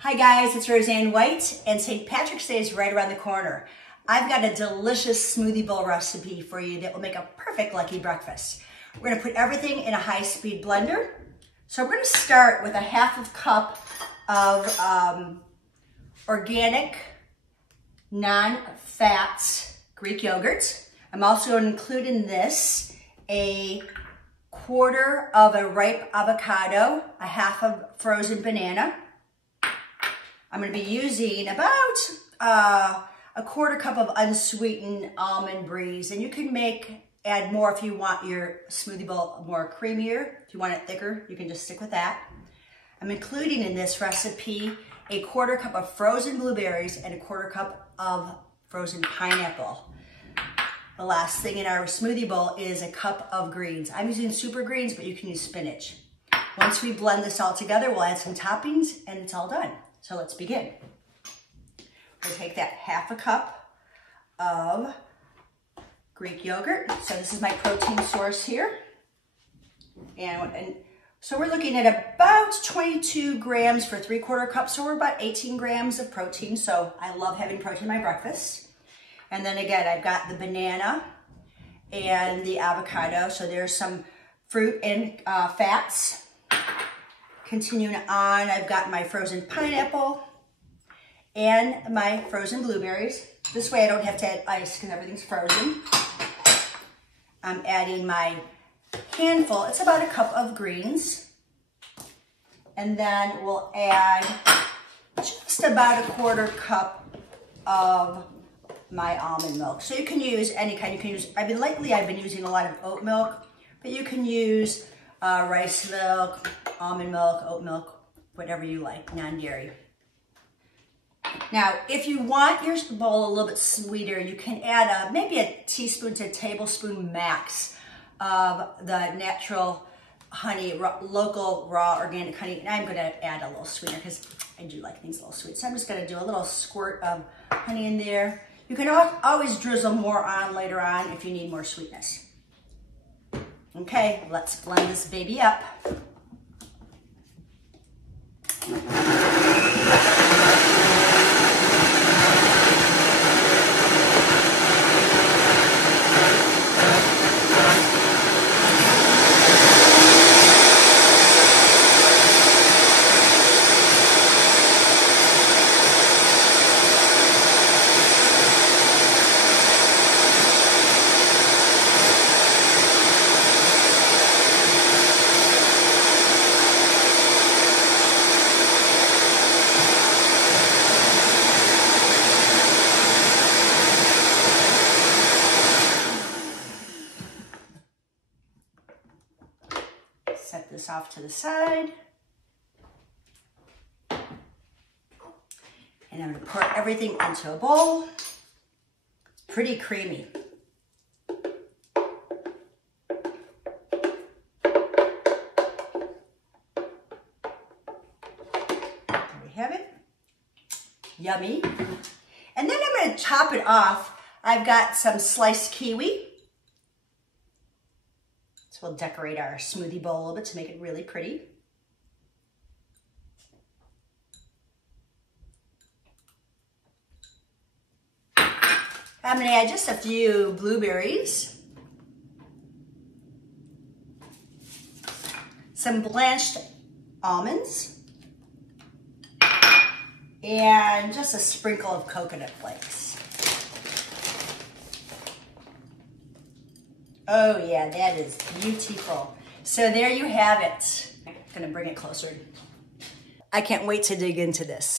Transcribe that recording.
Hi guys, it's Roseanne White, and St. Patrick's Day is right around the corner. I've got a delicious smoothie bowl recipe for you that will make a perfect lucky breakfast. We're gonna put everything in a high-speed blender. So we're gonna start with a half cup of organic, non-fat Greek yogurt. I'm also going to include in this a quarter of a ripe avocado, a half of frozen banana. I'm going to be using about a quarter cup of unsweetened almond breeze, and you can add more if you want your smoothie bowl more creamier. If you want it thicker, you can just stick with that. I'm including in this recipe a quarter cup of frozen blueberries and a quarter cup of frozen pineapple. The last thing in our smoothie bowl is a cup of greens. I'm using super greens, but you can use spinach. Once we blend this all together, we'll add some toppings and it's all done. So let's begin. We'll take that half a cup of Greek yogurt. So this is my protein source here. And so we're looking at about 22 grams for 3/4 cup. So we're about 18 grams of protein. So I love having protein in my breakfast. And then again, I've got the banana and the avocado. So there's some fruit and fats. Continuing on, I've got my frozen pineapple and my frozen blueberries. This way I don't have to add ice because everything's frozen. I'm adding my handful, it's about a cup of greens. And then we'll add just about a quarter cup of my almond milk. So you can use any kind, you can use, lately I've been using a lot of oat milk, but you can use rice milk, almond milk, oat milk, whatever you like, non-dairy. Now, if you want your bowl a little bit sweeter, you can add maybe a teaspoon to a tablespoon max of the natural honey, local raw organic honey. And I'm going to add a little sweetener because I do like things a little sweet. So I'm just going to do a little squirt of honey in there. You can always drizzle more on later on if you need more sweetness. Okay, let's blend this baby up. Set this off to the side. And I'm going to pour everything into a bowl. It's pretty creamy. There we have it. Yummy. And then I'm going to top it off. I've got some sliced kiwi. So we'll decorate our smoothie bowl a little bit to make it really pretty. I'm going to add just a few blueberries, some blanched almonds, and just a sprinkle of coconut flakes. Oh yeah, that is beautiful. So there you have it. I'm gonna bring it closer. I can't wait to dig into this.